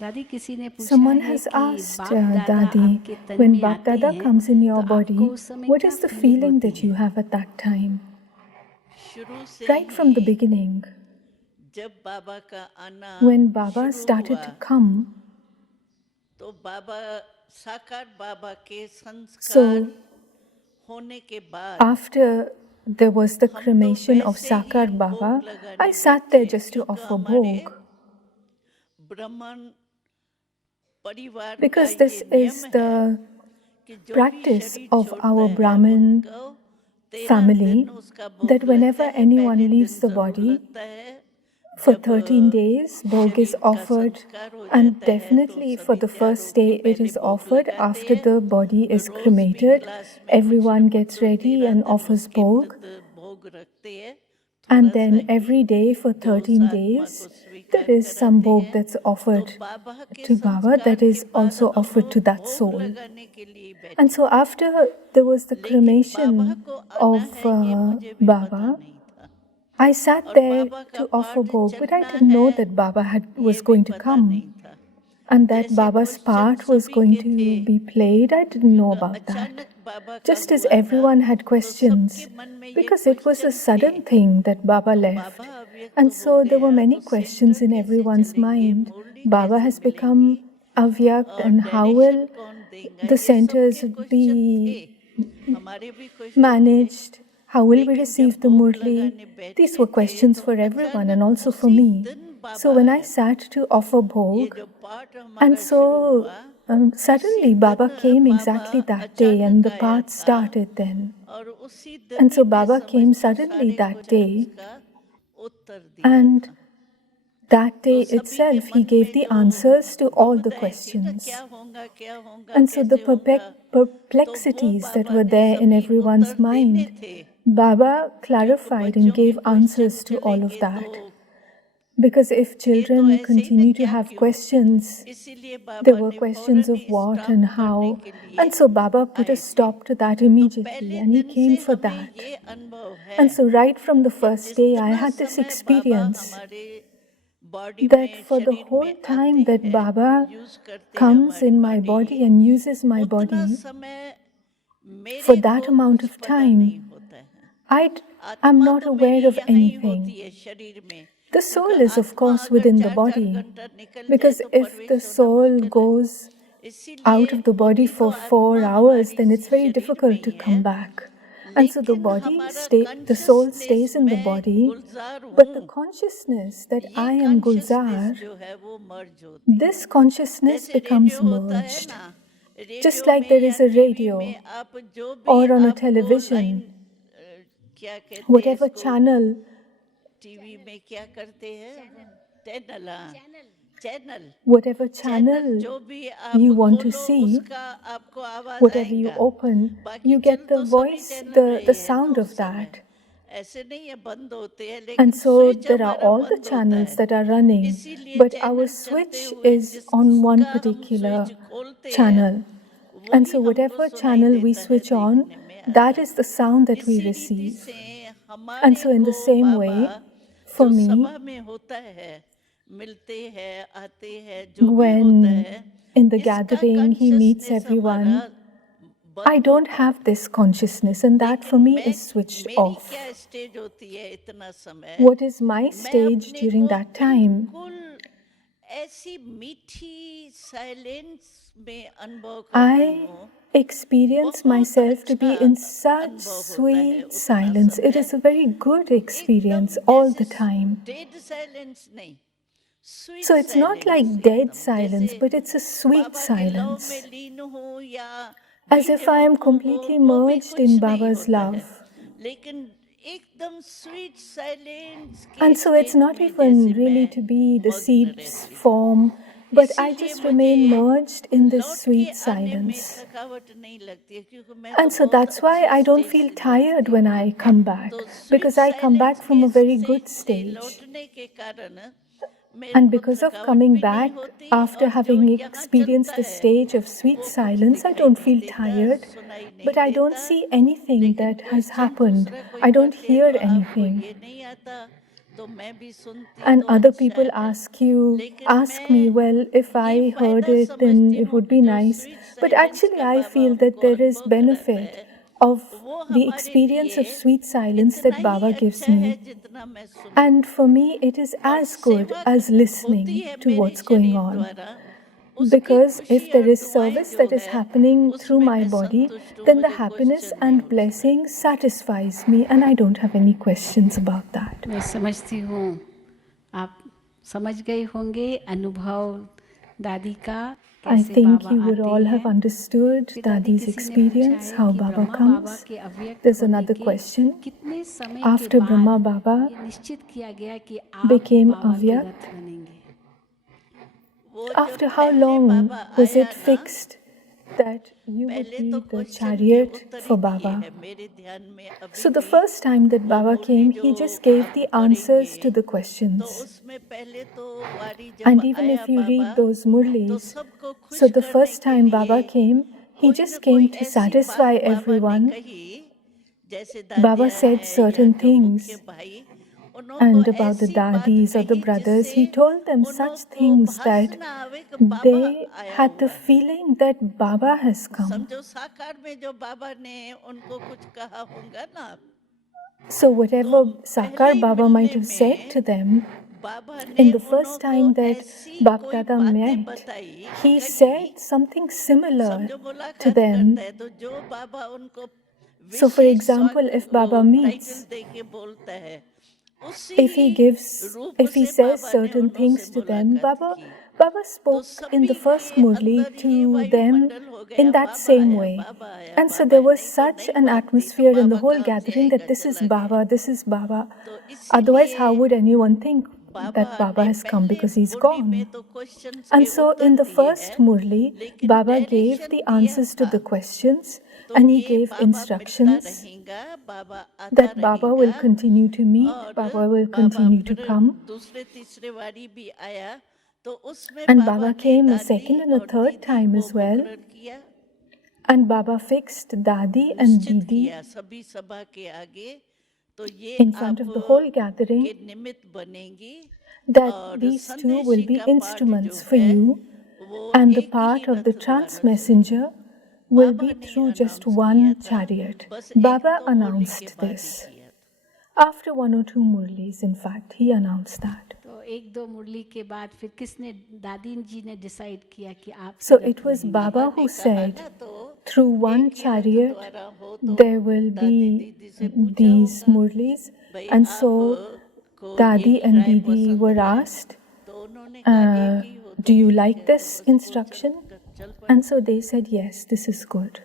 दादी किसी ने पूछा Someone है has कि asked बाप दादा Dadi, आपके तन when में Bap आते Dada हैं comes in your तो आपको body, उस समय what क्या is the फीलिंग feeling होती that है? you have at that time? शुरू से Right from the he beginning, जब बाबा का आना when Baba शुरू started हुआ to come, तो बाबा साकार बाबा के संस्कार so होने के बाद after there was the हम तो cremation of वैसे ही Sakar Baba, भोग I लगाने sat there बैठे just to क्योंकि offer हमारे bhog ब्राह्मण परिवार का because ये this नियम is है the कि जो भी practice शरीर of छोड़ता our है Brahmin उनको 13 दिन family उसका that भोग लगता whenever है। पहले anyone दिन leaves the जरूर body, लगता है for जब 13 days, bhog is शरीर का offered, संस्कार हो and जाता है तो definitely for सभी the तैयार first होके day it पहले is भोग offered लगाते after the body हैं। is रोज भी cremated. क्लास में कुछ न Everyone कुछ gets तो ready 13 and दिन offers उसके bhog, व्रत भोग रखते हैं। and थोड़ा सा then he every day for जो उस 13 आत्मा days को there स्वीकार is some कराते bhog हैं। that's तो offered बाबा के to Baba संस्कार that के is बाद also हम offered to that भोग soul. लगाने के लिए And बैठे so थे, after there was the लेकिन बाबा cremation को आना of है ये मुझे भी पता Baba, नहीं था। I sat और there बाबा का to offer पाठ bhog, but I चलना didn't know है that Baba ये was भी going to पता come. नहीं था। And that जैसे Baba's क्वेश्चन part was सभी going के थे to be played, I didn't know क्योंकि about that. अचानक बाबा का Just as हुआ था everyone had तो सबके questions, मन में ये because it was a question थे। sudden thing that Baba तो left. बाबा अव्यक्त And हो so there were गया many तो questions सेंटर in कैसे everyone's चलेंगे, mind. मुरली Baba कैसे has मिलेंगी become Avyakt, और and how डायरेक्शन will कौन देगा, the ये centers सबके क्वेश्चन थे। be हमारे भी क्वेश्चन थे, managed? How will we लेकिन जब receive the भोग Murli? लगाने These बैठे were थे questions तो for everyone and अचानक also for उसी me. दिन So बाबा when I आया था। sat to offer ये bhog, जो पाठ and हमारा शुरू so हुआ इसी suddenly Baba दिन came Baba exactly that day and अचानक the आया path था started then. और उसी दिन And ही so मैं Baba came समझती हूँ suddenly सारे that क्वेश्चंस day, का उत्तर दिया and था। that तो day सभी के itself he मन gave में the जो answers to all the दुविधाएं थी ना, क्या questions. होगा And so the कैसे होगा, तो वो perplexities that बाबा were ने there in सभी everyone's उत्तर देने mind, थे। Baba क्योंकि clarified and बच्चों के gave question answers to all of चलेंगे that. तो Because if थे तो children ऐसे ही ना, continue to क्या have क्यों, questions, इसीलिए there बाबा were ने questions फौरन of he what stop and करने how. के लिए And so Baba put a आए थे। stop to that तो immediately, पहले and he दिन से came for हमें that. ये अनुभव And है so right from the कि first day, I जितना had this समय बाबा experience हमारे बॉडी that में for the शरीर whole में time आते that हैं, Baba यूज करते हैं comes हमारी in my body body, and uses my उतना body, समय for मेरे that को amount कुछ of पता नहीं time, होता है। I am आत्मा not तो मेरी aware of यहाँ ही anything. होती है शरीर में, The क्योंकि soul is, of आत्मा course, अगर within the 4-4 body, घंटा निकल जाए because तो if the प्रवेश होना soul मुश्किल है। goes out इसीलिए of the body होती तो for 4 आत्मा hours, हमारी then it's very शरीर में difficult ही to है, come back. And so लेकिन हमारा the soul consciousness stays in the में body, गुलजार but the हूँ, consciousness that ये I am कॉन्शियसनेस Gulzar, जो है वो मर्ज होती है। this consciousness जैसे becomes रेडियो होता है merged. ना, Just रेडियो like में there या is a टीवी radio में आप जो भी or on a आपको लाइन, television, क्या कहते हैं whatever इसको, channel, टीवी में क्या करते हैं, चैनल, हाँ, चैनल, whatever चैनल channel जो भी आप you want to खोलो see, उसका आपको आवाज whatever you आएगा। open, बाकी you चल get the तो सभी voice, चैनल the रहे हैं ना sound of उस समय, that. ऐसे नहीं है बंद होते हैं, And लेकिन so स्विच there are हमारा all the बंद होता channels है। that are running, इसीलिए but our चैनल चलते switch हुए is on one जिसका हम particular स्विच खोलते हैं channel. And वही so हमको whatever सुनाई channel we देता है, switch on, देखने में that आता is है। the sound that we इसी रीति receive. से And हमारे so in को the same Baba way, for जो me, सभा में होता है, मिलते हैं, आते हैं, जो भी होता when है, in the इसका gathering he meets कॉन्शियसनेस हमारा everyone, I बंद don't होता have है। this consciousness, and that लेकिन for me मैं, is switched मेरी क्या off. स्टेज होती है इतना समय, What is my मैं stage अपने during को that time? बिल्कुल ऐसी मीठी साइलेंस में अनुभव करती I हूँ, experience बहुत myself to be अच्छा in such अनुभव होता है sweet उतना silence. It समय, is a very good एकदम experience all जैसे the time. डेड साइलेंस नहीं, sweet So it's not silence like dead एकदम, silence, जैसे but it's a sweet बाबा के लव में silence. लीन हो या As if BJ I am मुख हो, completely वो भी merged in कुछ नहीं Baba's होता है, love. लेकिन एकदम स्वीट साइलेंस के And so it's state not में even जैसे really मैं to be the मग्न seed's रहती हूँ। form, but I इसीलिए just मुझे remain merged in this लौट के sweet आने में silence. थकावट नहीं लगती है, क्योंकि मैं तो And so बहुत that's why अच्छे I don't स्टेज feel से tired लौटती when हूँ। I come back, तो sweet because I come back silence from के a very स्टेज good से stage. लौटने के कारण मेरे And को because of थकावट coming भी नहीं back होती, after और जो having यहाँ experienced चलता the है stage of sweet वो कुछ silence, I दिखाई don't नहीं feel देता, tired, सुनाई but नहीं I don't देता। see anything लेकिन that has क्वेश्चन happened. दूसरा कोई I don't करते हैं hear तो आपको anything. ये नहीं आता, तो मैं भी सुनती And तो other people शायद है, ask me, well, if ये I heard फायदा it, then समझती it हूँ would कि be जो nice. Sweet But silence actually, का I बाबा feel that हमको there is अनुभव कराता benefit है, of वो the हमारे experience of लिए sweet silence इतना that ही Baba gives अच्छा है me. जितना मैं सुनूं। And for me, it is और as good सेवा as होती listening है to मेरे what's going शरीर on. द्वारा, उसकी Because खुशी if there और is दुआएं service जो that is है happening through उसमें my मैं body, संतुष्ट हूँ, then the मुझे happiness क्वेश्चन नहीं and उसमें। blessing satisfies me, and I don't have any questions about that. मैं समझती हूँ आप समझ गए होंगे अनुभव दादी का I कैसे think बाबा you would आते all have हैं। understood फिर दादी Dadi's किसी ने पूछा experience, है how कि Baba ब्रह्मा बाबा comes. के अव्यक्त There's होने another के question. कितने समय के After Brahma बाद Baba ये निश्चित किया गया कि आप became बाबा के Avyakt, रथ बनेंगे। वो जब after how पहले long बाबा was आया it ना, fixed that you would पहले तो be the क्वेश्चन के chariot उत्तर for ही दिए Baba? हैं मेरे ध्यान में अभी So the भी। first time that वो Baba मुरली came, जो he just gave आप the पढ़ेंगे answers to the तो questions. उसमें पहले तो वारी जब And even आया if you Baba read those तो Murlis, सबको so खुश the करने first के time लिए Baba came, he कोई न just कोई came to ऐसी बात satisfy बाबा ने everyone. कही, जैसे Baba दादिया said हैं या certain जो मुख्य things, भाई, उनको and about the ऐसी बात dadis or the कही brothers, जिससे he told them such उनको things भास that ना आवे कि बाबा they आया had the हुआ है। feeling that Baba has come. समझो साकार में जो बाबा ने उनको कुछ कहा होगा ना, So तो whatever पहले Sakar ही Baba might मिलने have said to में them, बाबा in ने the first उनको time that ऐसी कोई Bapdada बातें met, बताई, he कही। said something similar समझो to मुलाकात करता them. है तो जो बाबा उनको So for विशेष example, if Baba title meets, दे के बोलता है, उसी if he gives, रूप if he से says बाबा ने certain उनसे things to them, मुलाकात Baba, की। Baba तो spoke in the सभी first के Murli अंदर ये to them वायुमंडल हो in गया, that बाबा same आया, way. बाबा आया, And so बाबा there आया। was नहीं तो such नहीं an बात थी, तो atmosphere in the Baba whole कहाँ से gathering that आएगा, this is चला गया। Baba, this is Baba. तो Otherwise, इसीलिए how would anyone think Baba that Baba ने has come पहले because he's मुरली में gone? तो क्वेश्चंस And के so उत्तर in the दिए first हैं, Murli, लेकिन Baba gave डायरेक्शन the दिया answers to था। the questions तो and he ये gave बाबा मिलता instructions रहेगा, बाबा आता that Baba will रहेगा, continue to meet, और Baba will Baba continue to फिर come. दूसरे तीसरे वारी भी आया, तो उसमें And बाबा Baba ने came a दादी second and a और third दीदी time को as well. मुकर्रर किया, And Baba fixed Dadi and निश्चित Didi किया सभी सभा के आगे, तो ये in front आप of the whole gathering के निमित्त बनेंगी। that और these two will संदेशी be का पाठ जो instruments for है you, वो and the एक ही part of the रथ द्वारा चलेगा। trans-messenger will बाबा be ने through just अनाउंस किया one था, chariot. बस एक Baba दो मुरली के announced बाद ही this. किया था। After one or two Murlis, in fact, he announced that. तो एक दो मुरली के बाद फिर किसने दादी जी ने डिसाइड किया कि आप So he it Rath was लेंगे? Baba बाबा ने who कहा said, ना, तो through one एक ही रथ chariot, द्वारा हो तो there will दादी be दीदी से पूछा these होगा, Murlis. भाई And आप so को Dadi यही and राय Didi पसंद were है, asked, तो उन्होंने कहा एक ही हो तो do you ठीक like है, तो this बस वो instruction? चल पड़ा। And so they said, yes, this is good.